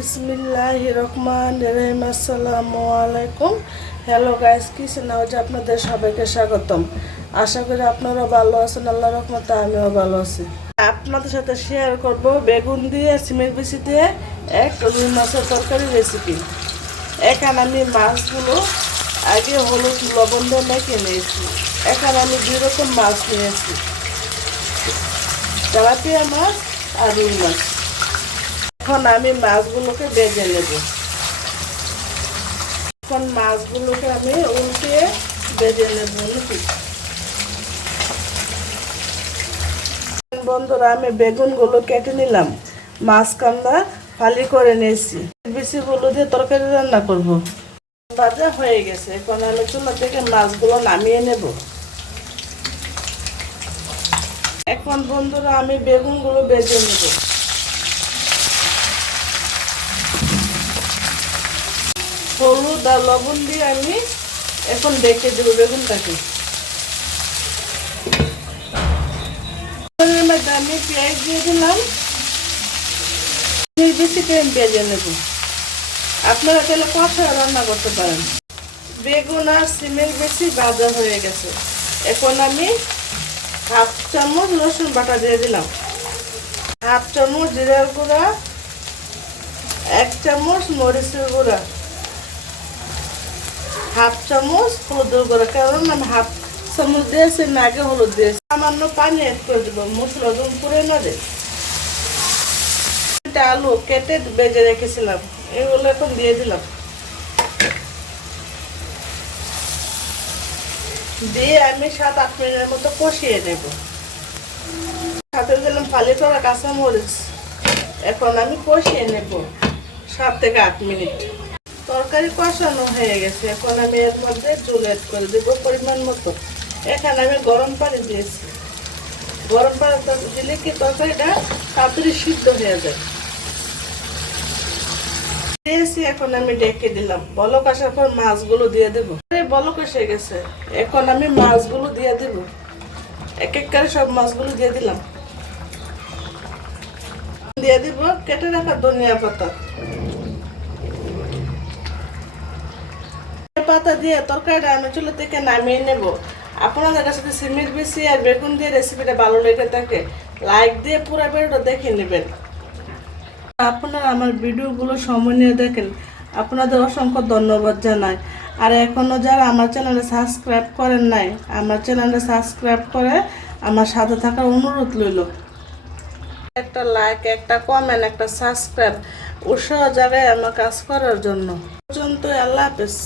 বিসমিল্লাহির রহমানির রহিম। আসসালামু আলাইকুম। হ্যালো গাইস, কিচেন হাউজে আপনাদের সবাইকে স্বাগতম। আশা করি আপনারা ভালো আছেন, আল্লাহর রহমতে আমিও ভালো আছি। আপনাদের সাথে শেয়ার করব বেগুন দিয়ে সিমের বিচি দিয়ে এক রুই মাছের তরকারি রেসিপি। এখানে আমি মাছগুলো আগে হলুদ লবণ দিয়ে মেখে নিয়েছি। এখানে আমি 2 রকম মাছ নিয়েছি, তেলাপিয়া মাছ আর রুই মাছ। এখন আমি মাছগুলোকে ভেজে নেব। এখন মাছগুলোকে আমি উল্টে ভেজে নেব। বন্ধুরা, আমি বেগুনগুলো কেটে নিলাম, মাছ কান্দা ফালি করে নিয়েছি। বিচিগুলো দিয়ে তরকারি রান্না করব। ভাজা হয়ে গেছে, এখন আমি চুলা থেকে মাছগুলো নামিয়ে নেব। এখন বন্ধুরা, আমি বেগুনগুলো ভেজে নেব। হলুদ আর লবণ দিয়ে আমি এখন ডেকে দেবো বেগুনটাকে। আমি পেঁয়াজ দিয়ে দিলাম, বেশি করে ভেজে নেব। আপনারা তাহলে কষা রান্না করতে পারেন। বেগুন আর সিমের বেশি ভাজা হয়ে গেছে। এখন আমি 1/2 চামচ রসুন বাটা দিয়ে দিলাম, 1/2 চামচ জিরার গুঁড়া, 1 চামচ মরিচের গুঁড়া, 1/2 চামচ হলুদের গুঁড়া। কারণ আমি 1/2 চামচ দিয়েছি, না আগে হলুদ দিয়েছি। সামান্য পানি অ্যাড করে দেবো, মশলা যখন পুড়ে না যায়। আলু কেটে বেজে রেখেছিলাম, এগুলো এখন দিয়ে দিলাম। দিয়ে আমি 7-8 মিনিটের মতো কষিয়ে নেব। সাথে দিলাম ফালি করা কাঁচামরিচ। এখন আমি কষিয়ে নেব 7 থেকে 8 মিনিট। তরকারি কষানো হয়ে গেছে, এখন আমি এর মধ্যে জল অ্যাড করে দেবো পরিমাণ মতো। এখানে আমি গরম পানি দিয়েছি। গরম পানি দিলে কি তরকারিটা তাড়াতাড়ি সিদ্ধ হয়ে যায়। দিয়েছি, এখন আমি ডেকে দিলাম। বলক আসার পর মাছগুলো দিয়ে দেবো। বলক এসে গেছে, এখন আমি মাছগুলো দিয়ে দেব। এক এক করে সব মাছগুলো দিয়ে দিলাম। দিয়ে দিব কেটে রাখা ধনিয়া পাতা। পাতা দিয়ে তরকারিটা আমি চুলা থেকে নামিয়ে নেব। আপনাদের কাছে যদি সিমের বিচি আর বেগুন দিয়ে রেসিপিটা ভালো লেগে থাকে, লাইক দিয়ে পুরো ভিডিওটা দেখে নেবেন। আপনারা আমার ভিডিওগুলো সময় নিয়ে দেখেন, আপনাদের অসংখ্য ধন্যবাদ জানাই। আর এখনও যারা আমার চ্যানেলে সাবস্ক্রাইব করেন নাই, আমার চ্যানেলে সাবস্ক্রাইব করে আমার সাথে থাকার অনুরোধ রইল। একটা লাইক, একটা কমেন্ট, একটা সাবস্ক্রাইব উৎসাহ জায়গায় আমার কাজ করার জন্য। পর্যন্ত আল্লাহ হাফেজ।